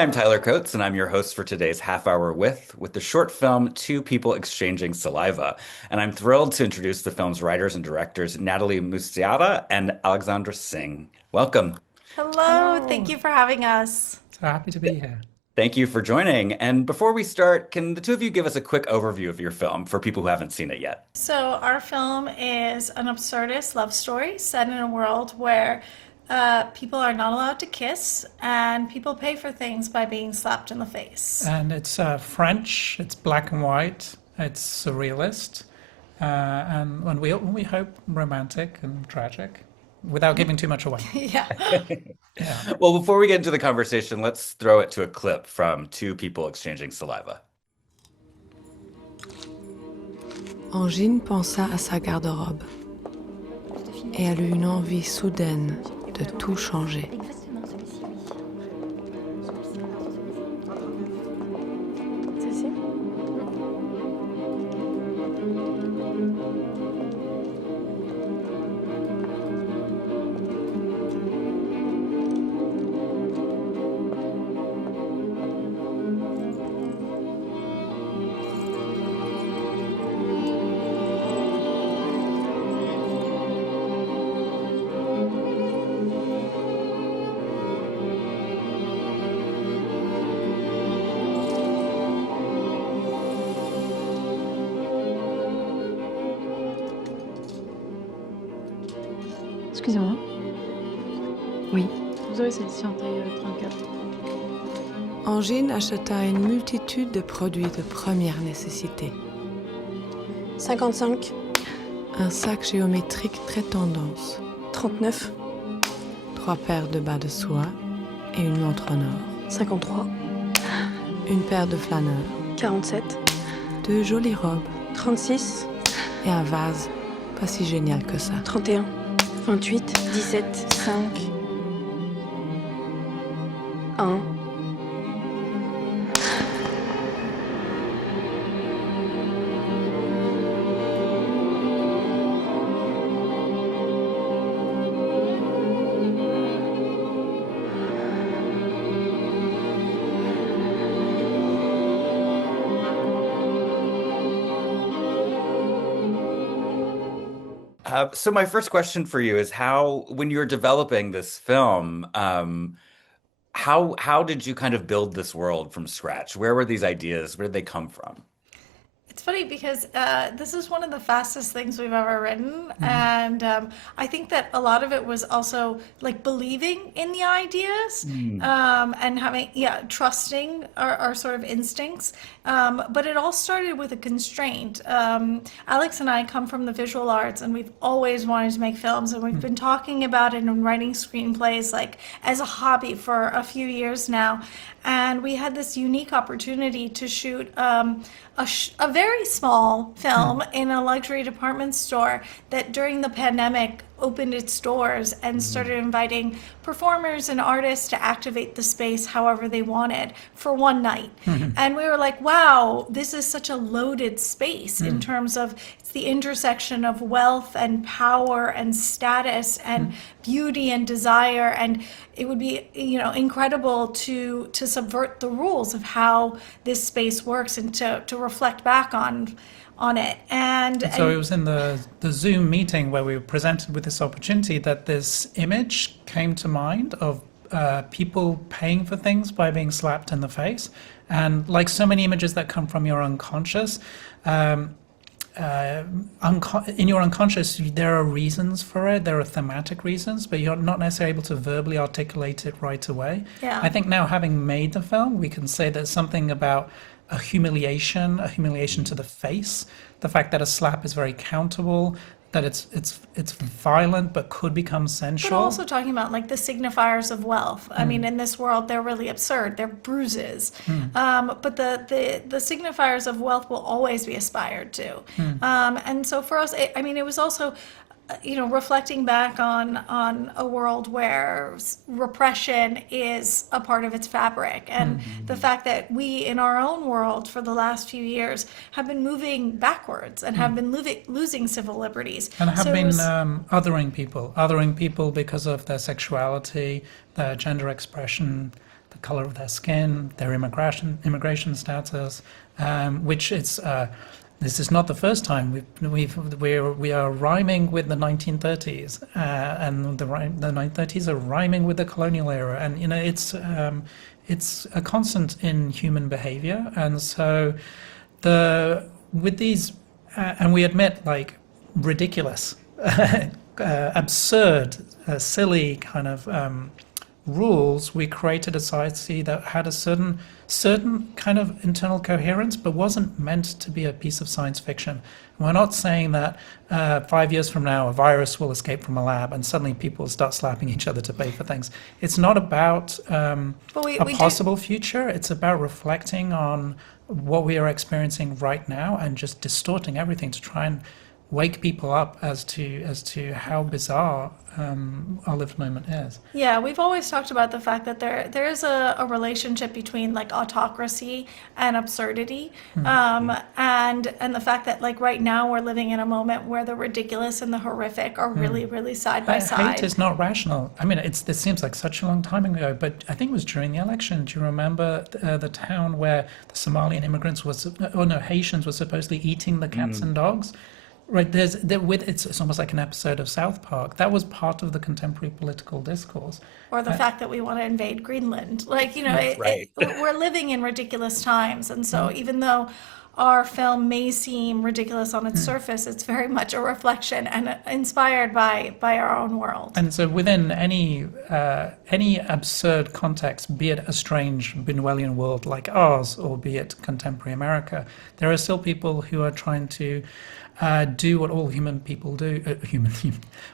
I'm Tyler Coates, and I'm your host for today's Half Hour with the short film Two People Exchanging Saliva. And I'm thrilled to introduce the film's writers and directors, Natalie Musteata and Alexandre Singh. Welcome. Hello, thank Hello. you for having us. So happy to be here. Thank you for joining. And before we start, can the two of you give us a quick overview of your film for people who haven't seen it yet? So, our film is an absurdist love story set in a world where people are not allowed to kiss and people pay for things by being slapped in the face. And it's French, it's black and white, it's surrealist, and we hope romantic and tragic without giving too much away. Yeah. Yeah. Well, before we get into the conversation, let's throw it to a clip from Two People Exchanging Saliva. Angine pensa à sa garde-robe et elle eut une envie soudaine de tout changer. Celle-ci? Excusez-moi, Oui. vous aurez celle-ci en taille 34. Angine acheta une multitude de produits de première nécessité. 55, Un sac géométrique très tendance, 39, 3 paires de bas de soie et une montre en or, 53, une paire de flâneurs, 47, 2 jolies robes 36, et un vase pas si génial que ça. 31, 28, 17, 5, 1. So my first question for you is how, when you're developing this film, how did you kind of build this world from scratch? Where were these ideas? Where did they come from? It's funny because this is one of the fastest things we've ever written, and I think that a lot of it was also like believing in the ideas and having, yeah, trusting our sort of instincts. But it all started with a constraint. Alex and I come from the visual arts, and we've always wanted to make films, and we've been talking about it and writing screenplays like as a hobby for a few years now. And we had this unique opportunity to shoot a very small film in a luxury department store that during the pandemic opened its doors and started inviting performers and artists to activate the space however they wanted for one night. And we were like, wow, this is such a loaded space in terms of it's the intersection of wealth and power and status and beauty and desire, and it would be, you know, incredible to subvert the rules of how this space works and to reflect back on it. And So it was in the Zoom meeting where we were presented with this opportunity that this image came to mind of people paying for things by being slapped in the face. And like so many images that come from your unconscious, in your unconscious, there are reasons for it. There are thematic reasons, but you're not necessarily able to verbally articulate it right away. Yeah. I think now, having made the film, we can say there's something about a humiliation to the face, the fact that a slap is very countable, that it's violent but could become but sensual. also talking about like the signifiers of wealth. I mean, in this world, they're really absurd. They're bruises. But the signifiers of wealth will always be aspired to. And so for us, I mean, it was also you know, reflecting back on a world where repression is a part of its fabric, and the fact that we in our own world for the last few years have been moving backwards and have been losing civil liberties. And have So it been was- othering people because of their sexuality, their gender expression, the color of their skin, their immigration status, which it's. This is not the first time we are rhyming with the 1930s, and the 1930s are rhyming with the colonial era, and it's a constant in human behavior, and so with these, and we admit like ridiculous, absurd, silly kind of rules, we created a society that had a certain kind of internal coherence, but wasn't meant to be a piece of science fiction. We're not saying that 5 years from now a virus will escape from a lab and suddenly people will start slapping each other to pay for things. It's not about a possible future. It's about reflecting on what we are experiencing right now and just distorting everything to try and wake people up as to how bizarre our lived moment is. Yeah, we've always talked about the fact that there is a relationship between like autocracy and absurdity, and the fact that like right now we're living in a moment where the ridiculous and the horrific are really side by side. Hate is not rational. I mean, this seems like such a long time ago, but I think it was during the election. Do you remember the town where the Somalian immigrants Haitians were supposedly eating the cats and dogs? Right, it's almost like an episode of South Park. That was part of the contemporary political discourse. Or the fact that we want to invade Greenland. Like, we're living in ridiculous times. And so even though our film may seem ridiculous on its surface, it's very much a reflection and inspired by our own world. And so within any absurd context, be it a strange Benuelian world like ours, or be it contemporary America, there are still people who are trying to do what all human people do,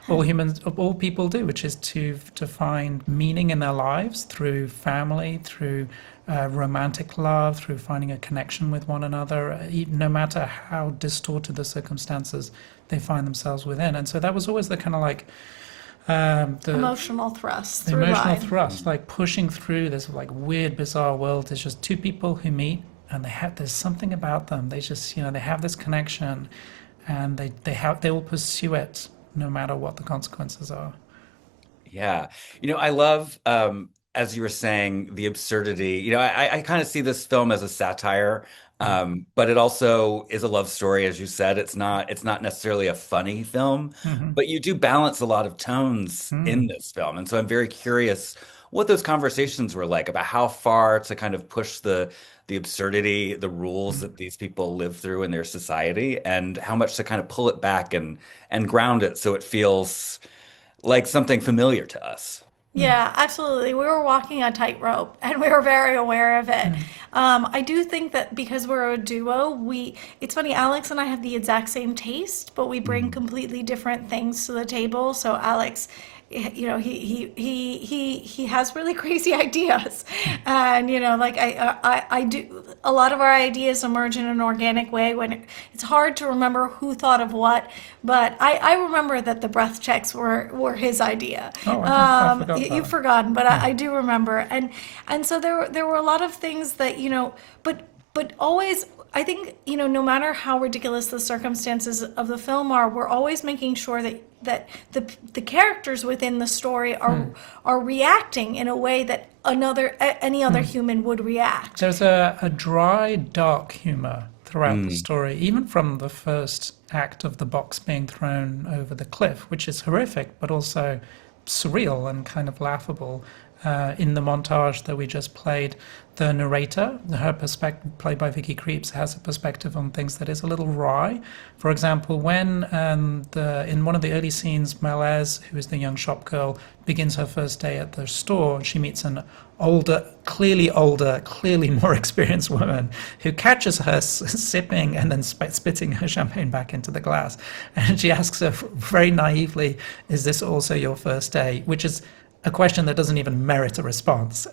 all people do, which is to find meaning in their lives through family, through romantic love, through finding a connection with one another, no matter how distorted the circumstances they find themselves within. And so that was always the kind of like the emotional thrust. The emotional thrust, like pushing through this like weird, bizarre world. There's just two people who meet, and there's something about them. They just they have this connection. And they will pursue it no matter what the consequences are. Yeah. I love, as you were saying, the absurdity. I kind of see this film as a satire, but it also is a love story, as you said. It's not necessarily a funny film, but you do balance a lot of tones in this film. And so I'm very curious what those conversations were like about how far to kind of push the absurdity, the rules that these people live through in their society, and how much to kind of pull it back and ground it so it feels like something familiar to us. Yeah, absolutely. We were walking a tightrope and we were very aware of it. I do think that because we're a duo, it's funny, Alex and I have the exact same taste, but we bring completely different things to the table. So Alex, he has really crazy ideas, and like I do, a lot of our ideas emerge in an organic way when it's hard to remember who thought of what, but I remember that the breath checks were his idea. I forgot that. You've forgotten, but I do remember, and so there were a lot of things that but always, I think, no matter how ridiculous the circumstances of the film are, we're always making sure that the characters within the story are reacting in a way that any other human would react. There's a dry, dark humor throughout the story, even from the first act of the box being thrown over the cliff, which is horrific, but also surreal and kind of laughable. In the montage that we just played, the narrator, her perspective, played by Vicky Creeps, has a perspective on things that is a little wry. For example, when in one of the early scenes, Malaise, who is the young shop girl, begins her first day at the store, she meets an older, clearly more experienced woman who catches her sipping and then spitting her champagne back into the glass. And she asks her very naively, "Is this also your first day?" Which is a question that doesn't even merit a response.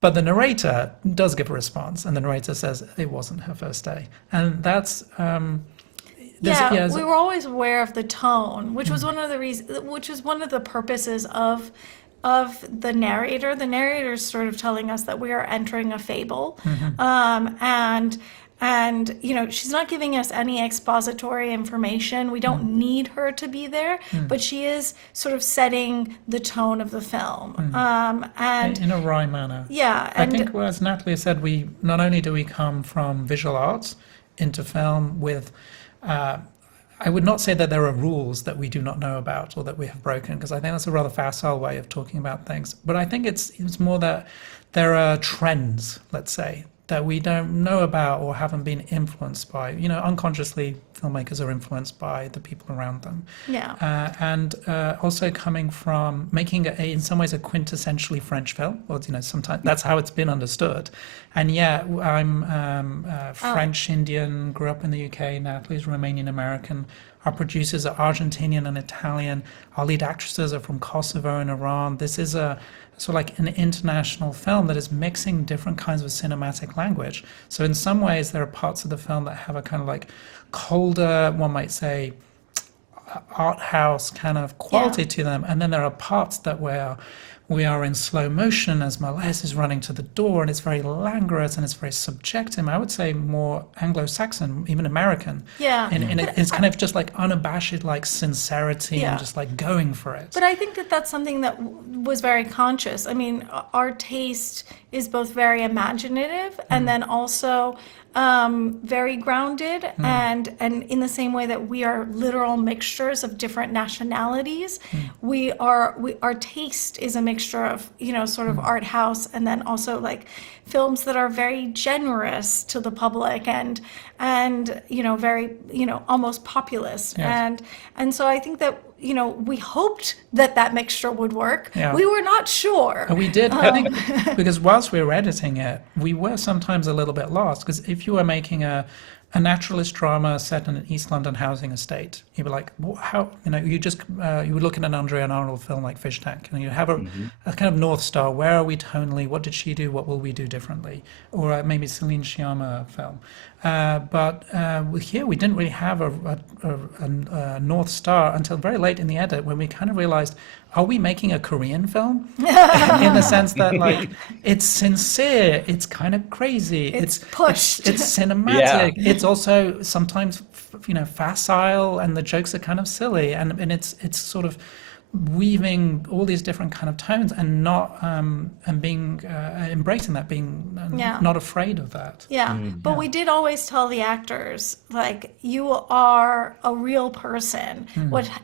But the narrator does give a response, and the narrator says it wasn't her first day. And that's we were always aware of the tone, which was one of the reasons, which was one of the purposes of the narrator. The narrator is sort of telling us that we are entering a fable, and she's not giving us any expository information. We don't need her to be there, but she is sort of setting the tone of the film, and in a wry manner. yeah, I and think, well, as Natalie said, we not only do we come from visual arts into film with, I would not say that there are rules that we do not know about or that we have broken, because I think that's a rather facile way of talking about things. But I think it's more that there are trends, let's say, that we don't know about or haven't been influenced by. Unconsciously, filmmakers are influenced by the people around them. yeah. And also coming from making in some ways a quintessentially French film, or sometimes that's how it's been understood. And yeah, I'm French Indian, grew up in the UK. Natalie's Romanian American. Our producers are Argentinian and Italian. Our lead actresses are from Kosovo and Iran. This is a sort of like an international film that is mixing different kinds of cinematic language. So in some ways, there are parts of the film that have a kind of like colder, one might say, art house kind of quality to them. And then there are parts that where we are in slow motion as Malaise is running to the door, and it's very languorous and it's very subjective. I would say more Anglo-Saxon, even American. Yeah. And it's kind of just like unabashed, like sincerity Yeah. and just like going for it. But I think that that's something that was very conscious. I mean, our taste is both very imaginative and then also very grounded, and in the same way that we are literal mixtures of different nationalities, our taste is a mixture of sort of art house, and then also like films that are very generous to the public and very almost populist. Yes. And so I think that we hoped that mixture would work. Yeah. We were not sure. We did, I think, because whilst we were editing it, we were sometimes a little bit lost. Because if you were making a naturalist drama set in an East London housing estate, you'd be like, how, you would look at an Andrea Arnold film like Fish Tank, and you have a kind of North Star. Where are we tonally? What did she do? What will we do differently? Or maybe Celine Sciamma film. But here we didn't really have a North Star until very late in the edit, when we kind of realized, are we making a Korean film? In the sense that like it's sincere, it's kind of crazy, It's pushed. it's cinematic. It's also sometimes facile, and the jokes are kind of silly, and it's sort of weaving all these different kind of tones and not and being embracing that, being not afraid of that. Yeah, but we did always tell the actors, like, you are a real person.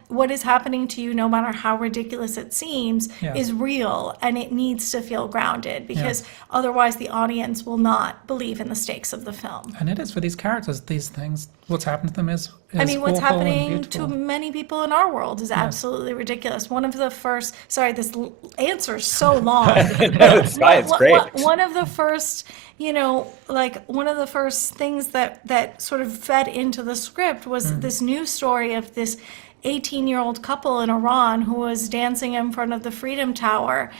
What is happening to you, no matter how ridiculous it seems, is real, and it needs to feel grounded, because otherwise the audience will not believe in the stakes of the film. And it is for these characters, these things, what's happened to them is I mean, what's awful and happening to beautiful. many people in our world is absolutely ridiculous. One of the first, sorry, this answer is so long. No, it's fine. It's great. One of the first, one of the first things that sort of fed into the script was this news story of this 18-year-old couple in Iran who was dancing in front of the Freedom Tower,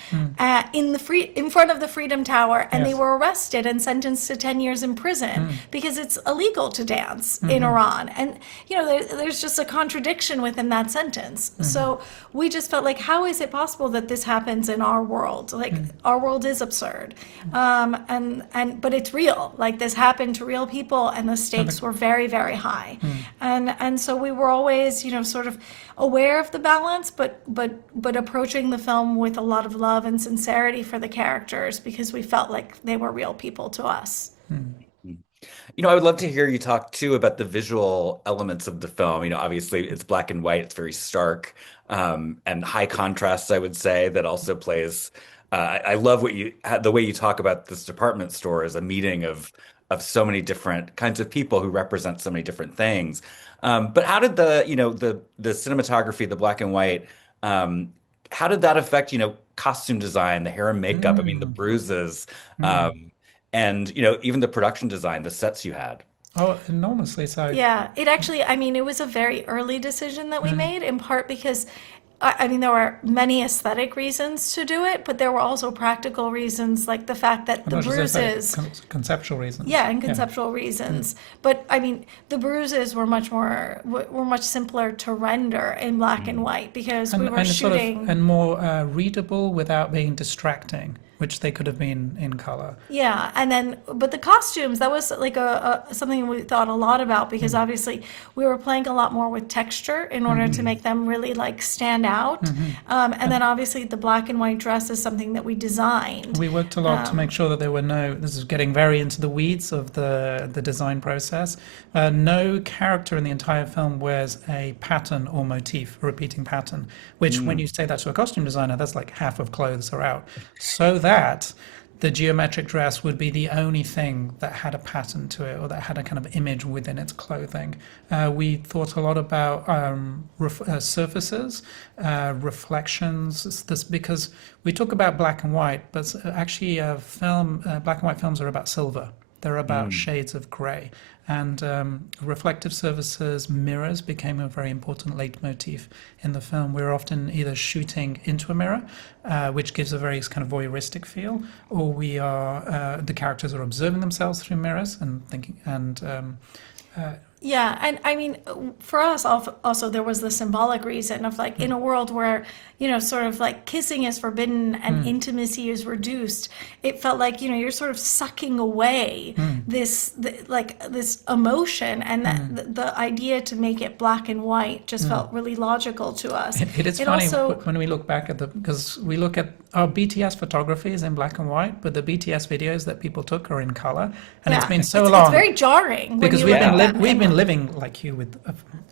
in front of the Freedom Tower, and they were arrested and sentenced to 10 years in prison because it's illegal to dance in Iran. And there's just a contradiction within that sentence. So we just felt like, how is it possible that this happens in our world? Like, our world is absurd, but it's real. Like, this happened to real people, and the stakes were very, very high. And so we were always sort of aware of the balance, but approaching the film with a lot of love and sincerity for the characters, because we felt like they were real people to us. I would love to hear you talk too about the visual elements of the film. Obviously it's black and white, it's very stark, and high contrast, I would say, that also plays. I love the way you talk about this department store as a meeting of so many different kinds of people who represent so many different things. But how did the cinematography, the black and white, how did that affect, costume design, the hair and makeup? I mean, the bruises, and, even the production design, the sets you had. Oh, enormously so. Yeah, it was a very early decision that we made, in part because there were many aesthetic reasons to do it, but there were also practical reasons, like the fact that the bruises, conceptual reasons. yeah, and conceptual reasons. But the bruises were much simpler to render in black and white, because we were shooting and more readable without being distracting. which they could have been in color. Yeah, and then but the costumes, that was like a something we thought a lot about because obviously we were playing a lot more with texture in order to make them really like stand out. And then obviously the black and white dress is something that we designed. We worked a lot to make sure that there were no, this is getting very into the weeds of the design process. No character in the entire film wears a pattern or motif, a repeating pattern, which when you say that to a costume designer, that's like half of clothes are out. So that the geometric dress would be the only thing that had a pattern to it or that had a kind of image within its clothing. We thought a lot about surfaces, reflections, this because we talk about black and white, but actually black and white films are about silver. They're about shades of grey. And reflective surfaces, mirrors became a very important leitmotif in the film. We were often either shooting into a mirror, which gives a very kind of voyeuristic feel, or the characters are observing themselves through mirrors and thinking, Yeah, and I mean, for us also there was the symbolic reason of like in a world where, sort of like kissing is forbidden and intimacy is reduced, it felt like, you're sort of sucking away this emotion, and that the idea to make it black and white just felt really logical to us. It is It funny also, when we look back at because we look at our BTS photography is in black and white, but the BTS videos that people took are in color, and it's yeah, been so it's long. very jarring when Because you we've look at been them. we've been living like you with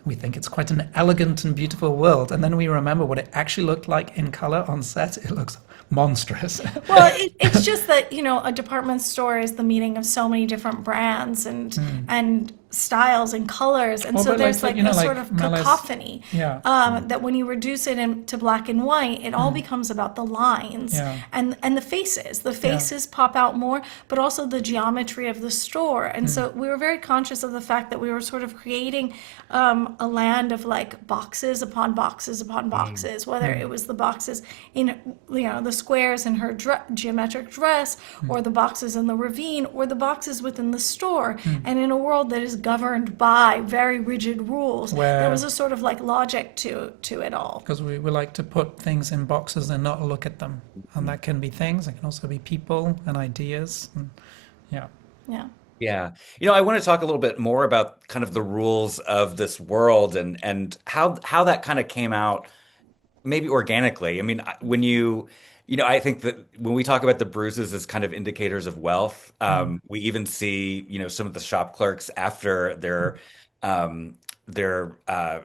we think it's quite an elegant and beautiful world, and then we remember what it actually looked like in color on set. It looks monstrous. Well, it's just that, a department store is the meeting of so many different brands and styles and colors, and Well, so but there's like, like like a sort of Malice- cacophony. Yeah. That when you reduce it into black and white, it all becomes about the lines Yeah. and the faces. The faces pop out more, but also the geometry of the store. And so we were very conscious of the fact that we were sort of creating a land of like boxes upon boxes upon boxes, whether it was the boxes in the squares in her geometric dress, or the boxes in the ravine, or the boxes within the store. And in a world that is governed by very rigid rules, there was a sort of like logic to it all. Because we like to put things in boxes and not look at them, and that can be things. It can also be people and ideas. And, yeah. Yeah. Yeah. I want to talk a little bit more about kind of the rules of this world and how that kind of came out maybe organically. I mean, I think that when we talk about the bruises as kind of indicators of wealth, we even see, some of the shop clerks after their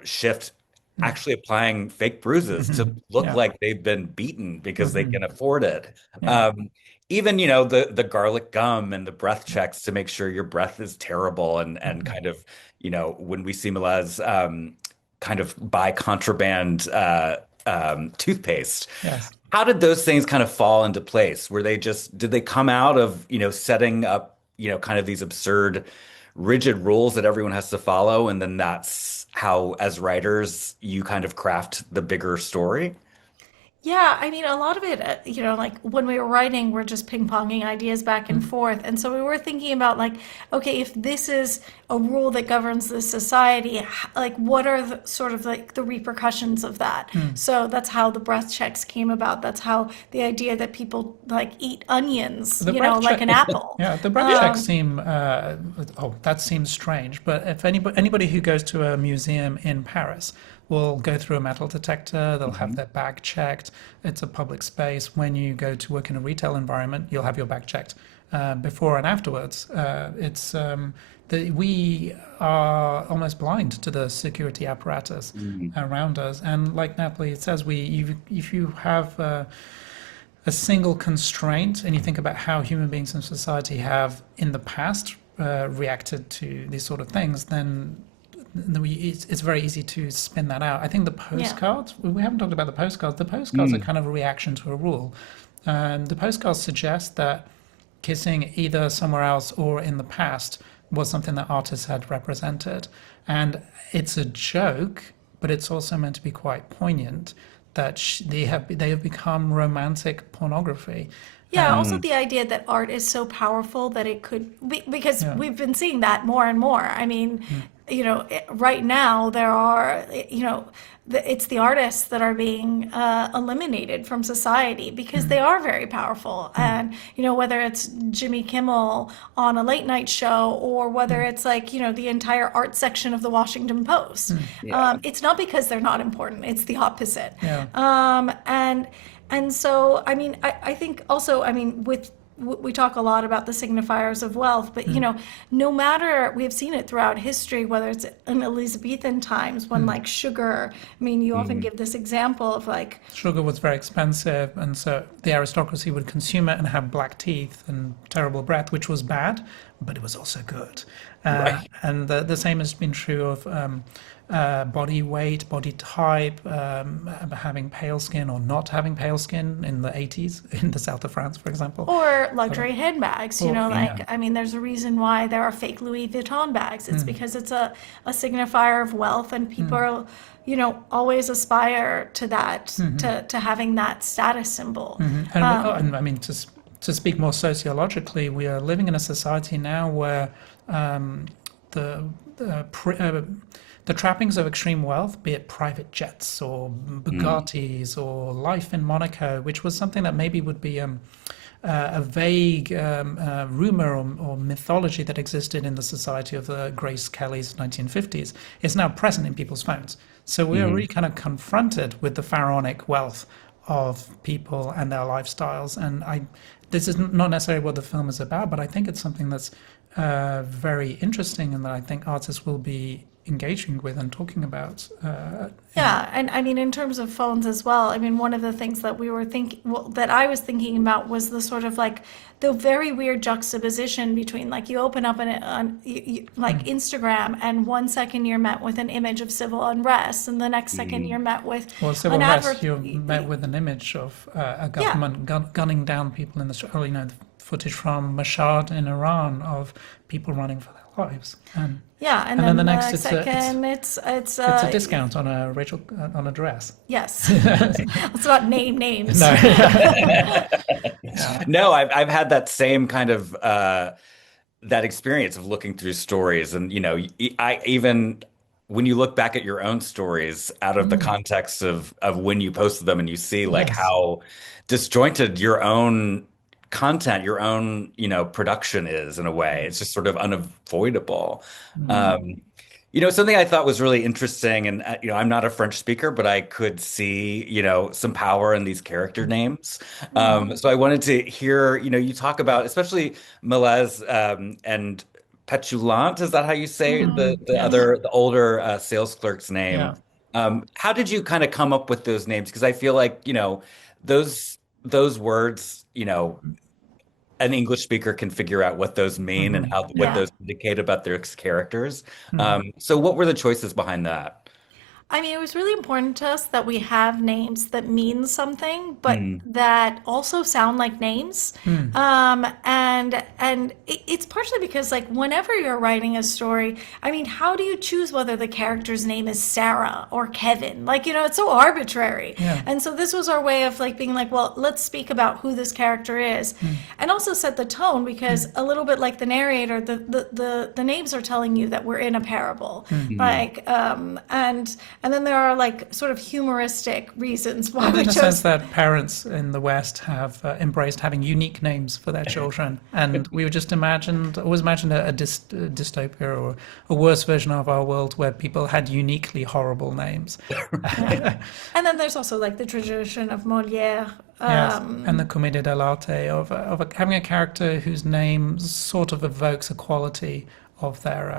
shift actually applying fake bruises to look Yeah. like they've been beaten because they can afford it. Yeah. Even, the garlic gum and the breath checks to make sure your breath is terrible and kind of, when we see Melez kind of buy contraband toothpaste. Yes. How did those things kind of fall into place? Did they come out of, setting up, kind of these absurd, rigid rules that everyone has to follow, and then that's how, as writers, you kind of craft the bigger story? Yeah, I mean, a lot of it, like when we were writing, we're just ping-ponging ideas back and forth. And so we were thinking about like, okay, if this is a rule that governs this society, like what are the sort of like the repercussions of that? So that's how the breath checks came about. That's how the idea that people like eat onions, The breath like check- an apple. Yeah, the breath checks seem. That seems strange. But if anybody who goes to a museum in Paris will go through a metal detector, they'll have their bag checked. It's a public space. When you go to work in a retail environment, you'll have your bag checked before and afterwards. We are almost blind to the security apparatus around us. And like Natalie says, if you have a single constraint and you think about how human beings in society have in the past reacted to these sort of things, then it's very easy to spin that out. I think the postcards, we haven't talked about the postcards. The postcards are kind of a reaction to a rule. The postcards suggest that kissing either somewhere else or in the past was something that artists had represented. And it's a joke, but it's also meant to be quite poignant that they have become romantic pornography. Yeah, also the idea that art is so powerful that it could, because we've been seeing that more and more. I mean, right now there are, it's the artists that are being eliminated from society because they are very powerful. And, whether it's Jimmy Kimmel on a late night show or whether it's like, the entire art section of the Washington Post, Yeah. it's not because they're not important, it's the opposite. Yeah. And so, I think also, we talk a lot about the signifiers of wealth, but no matter, we have seen it throughout history, whether it's in Elizabethan times when like sugar, you often give this example of like, Sugar was very expensive, and so the aristocracy would consume it and have black teeth and terrible breath, which was bad, but it was also good. Right. And the same has been true of body weight, body type, having pale skin or not having pale skin in the 80s in the south of France, for example. or luxury handbags, yeah. there's a reason why there are fake Louis Vuitton bags. It's because it's a signifier of wealth, and people are, always aspire to that, to having that status symbol. And to speak more sociologically, we are living in a society now where the the, pr- uh, the trappings of extreme wealth, be it private jets or Bugattis or life in Monaco, which was something that maybe would be a vague rumor or mythology that existed in the society of the Grace Kelly's 1950s, is now present in people's phones. So we are really kind of confronted with the pharaonic wealth of people and their lifestyles. And this is not necessarily what the film is about, but I think it's something that's very interesting and that I think artists will be engaging with and talking about. Yeah, and I mean, in terms of phones as well, I mean, one of the things that we were thinking, well, that I was thinking about was the sort of like the very weird juxtaposition between like you open up like Instagram, and 1 second you're met with an image of civil unrest, and the next second you're met with Well, civil an unrest, you're met with an image of a Yeah. government gunning down people in the street. The footage from Mashhad in Iran of people running for their lives. And Yeah, and And then then the the next next it's a- second it's a discount on a on a dress. Yes, let's not name names. No. No, I've had that same kind of that experience of looking through stories, and I even when you look back at your own stories out of the context of when you posted them, and you see like Yes. how disjointed your own content, your own production is in a way. It's just sort of unavoidable. Something I thought was really interesting, and I'm not a French speaker, but I could see, some power in these character names. So I wanted to hear, you talk about, especially Melez and Petulant. Is that how you say Yes. the older sales clerk's name? Yeah. How did you kind of come up with those names? Because I feel like, those words, an English speaker can figure out what those mean and how what Yeah. those indicate about their characters. So what were the choices behind that? I mean, it was really important to us that we have names that mean something, but Mm, that also sound like names. And it's partially because, like, whenever you're writing a story, I mean, how do you choose whether the character's name is Sarah or Kevin? Like, it's so arbitrary. Yeah. And so this was our way of like being like, well, let's speak about who this character is, and also set the tone, because a little bit like the narrator, the names are telling you that we're in a parable, like, and then there are like sort of humoristic reasons why we In the chose. sense that parents in the West have embraced having unique names for their children, and we always imagined a dystopia or a worse version of our world where people had uniquely horrible names. And then there's also like the tradition of Molière. Yes, Um, and the commedia dell'arte having a character whose name sort of evokes a quality of their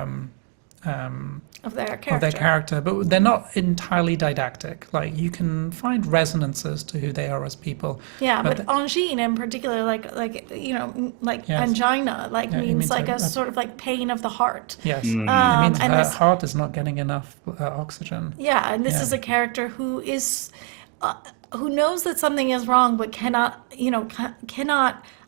of their of their character. character, but they're not entirely didactic. Like you can find resonances to who they are as people. Yeah, but but angine in particular, like Yes. angina, like Yeah, it means means like a- a sort of like pain of the heart. Yes, it means And her this, heart is not getting enough oxygen. yeah, and this Yeah. is a character who knows that something is wrong, but cannot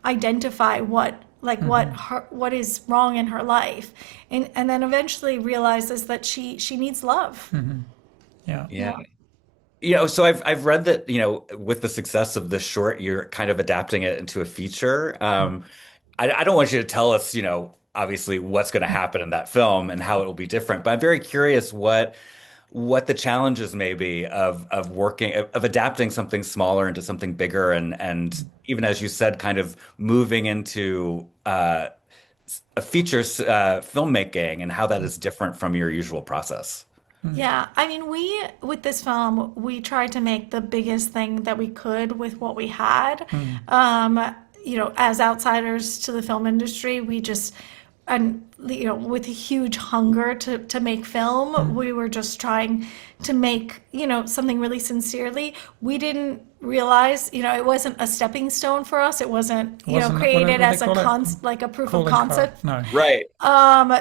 identify what is wrong in her life, and then eventually realizes that she needs love. Yeah. yeah. So I've read that, with the success of this short, you're kind of adapting it into a feature. I don't want you to tell us, obviously what's going to happen in that film and how it will be different. But I'm very curious what the challenges may be of working of adapting something smaller into something bigger and even as you said, kind of moving into a features filmmaking and how that is different from your usual process. Yeah, I mean, with this film, we tried to make the biggest thing that we could with what we had. As outsiders to the film industry, we just, and with a huge hunger to make film, we were just trying to make, something really sincerely. We didn't realize, it wasn't a stepping stone for us. It wasn't, Wasn't created what as they a call it? like a proof of Calling card. concept. No. Right.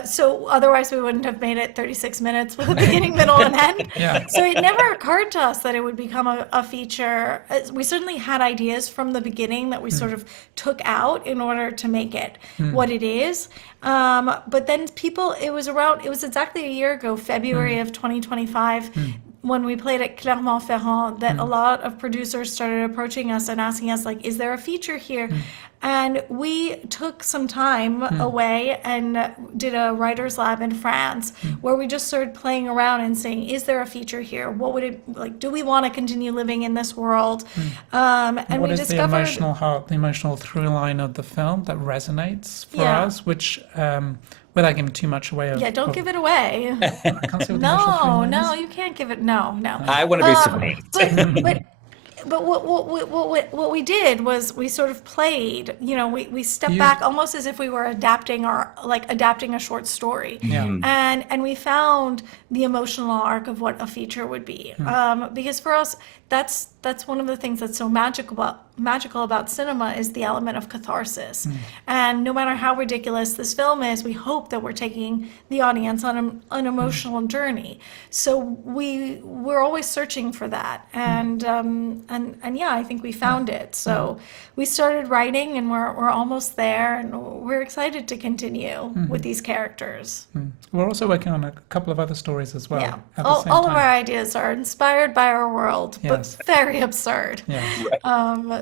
So otherwise we wouldn't have made it 36 minutes with a beginning, middle, and end. Yeah. So it never occurred to us that it would become a feature. We certainly had ideas from the beginning that we sort of took out in order to make it what it is. But then it was exactly a year ago, February of 2025, when we played at Clermont-Ferrand, that a lot of producers started approaching us and asking us, like, is there a feature here? And we took some time away and did a writer's lab in France where we just started playing around and saying, is there a feature here? What would it like? Do we want to continue living in this world? And What we is the discovered emotional heart, the emotional through line of the film that resonates for Yeah. us, which, without giving too much away Yeah, don't give it away. I can't say what the emotional through No, line no, is. you can't give it. No, no. I want to be surprised. But what we did was we sort of played, we stepped You- back almost as if we were adapting a short story. Yeah. And we found the emotional arc of what a feature would be. Because for us, that's one of the things that's so magical about cinema is the element of catharsis. And no matter how ridiculous this film is, we hope that we're taking the audience on an emotional journey. So we're always searching for that. And yeah, I think we found it. So we started writing and we're almost there and we're excited to continue with these characters. We're also working on a couple of other stories as well. Yeah. At the All, same all of time. our ideas are inspired by our world, but Yes. very absurd. Yeah.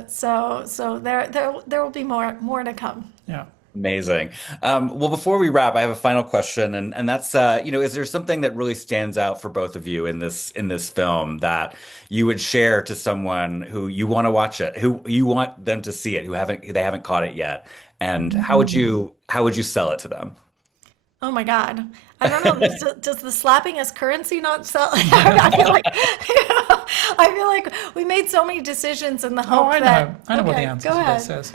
So there will be more to come. Yeah. Amazing. Well, before we wrap, I have a final question, and that's is there something that really stands out for both of you in this film that you would share to someone who you want to watch it, who you want them to see it, they haven't caught it yet, and how would you sell it to them? Oh my God. I don't know. Does the slapping as currency not sell? I feel like we made so many decisions in the hope I know. that. I know what the Okay, answer go to ahead. this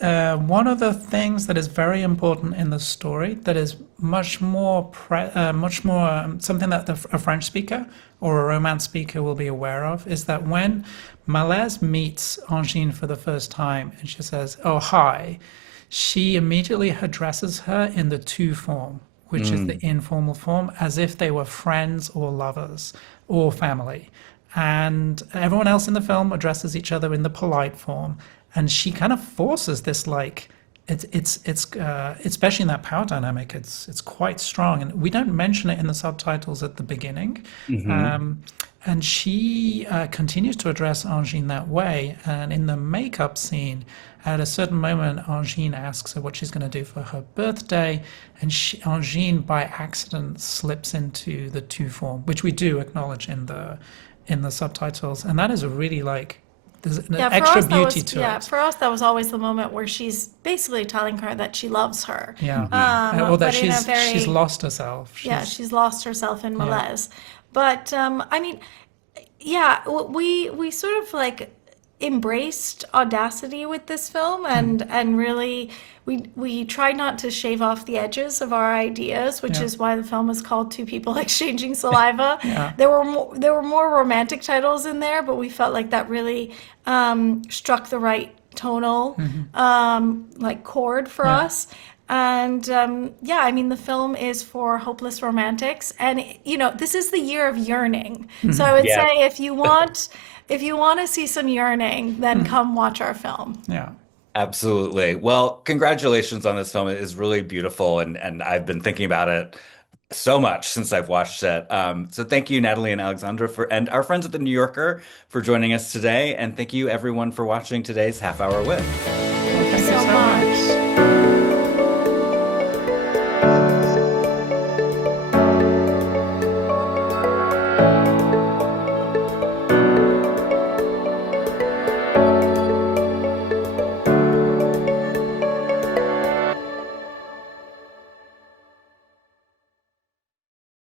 is. One of the things that is very important in the story that is much more something that a French speaker or a Romance speaker will be aware of is that when Malaise meets Angine for the first time and she says, "Oh, hi," she immediately addresses her in the tu form, which is the informal form, as if they were friends or lovers or family. And everyone else in the film addresses each other in the polite form. And she kind of forces this, like, it's especially in that power dynamic, it's quite strong. And we don't mention it in the subtitles at the beginning. And she continues to address Angine that way. And in the makeup scene, at a certain moment, Angine asks her what she's going to do for her birthday, and Angine, by accident, slips into the tu form, which we do acknowledge in the subtitles, and that is a really there's an Yeah, for extra us, beauty to yeah, it. for us, that was always the moment where she's basically telling her that she loves her. Yeah, or that but in a she's lost herself. She's lost herself in Malaise. But I mean, yeah, we sort of like embraced audacity with this film and really we tried not to shave off the edges of our ideas, which Yeah. is why the film is called Two People Exchanging Saliva. Yeah. There were more romantic titles in there, but we felt like that really struck the right tonal like chord for us. And yeah, I mean, the film is for hopeless romantics, and this is the year of yearning. So I would Yeah. say if you want to see some yearning, then come watch our film. Yeah. Absolutely. Well, congratulations on this film. It is really beautiful, and I've been thinking about it so much since I've watched it. So thank you, Natalie and Alexandra, and our friends at the New Yorker for joining us today, and thank you everyone for watching today's Half Hour With.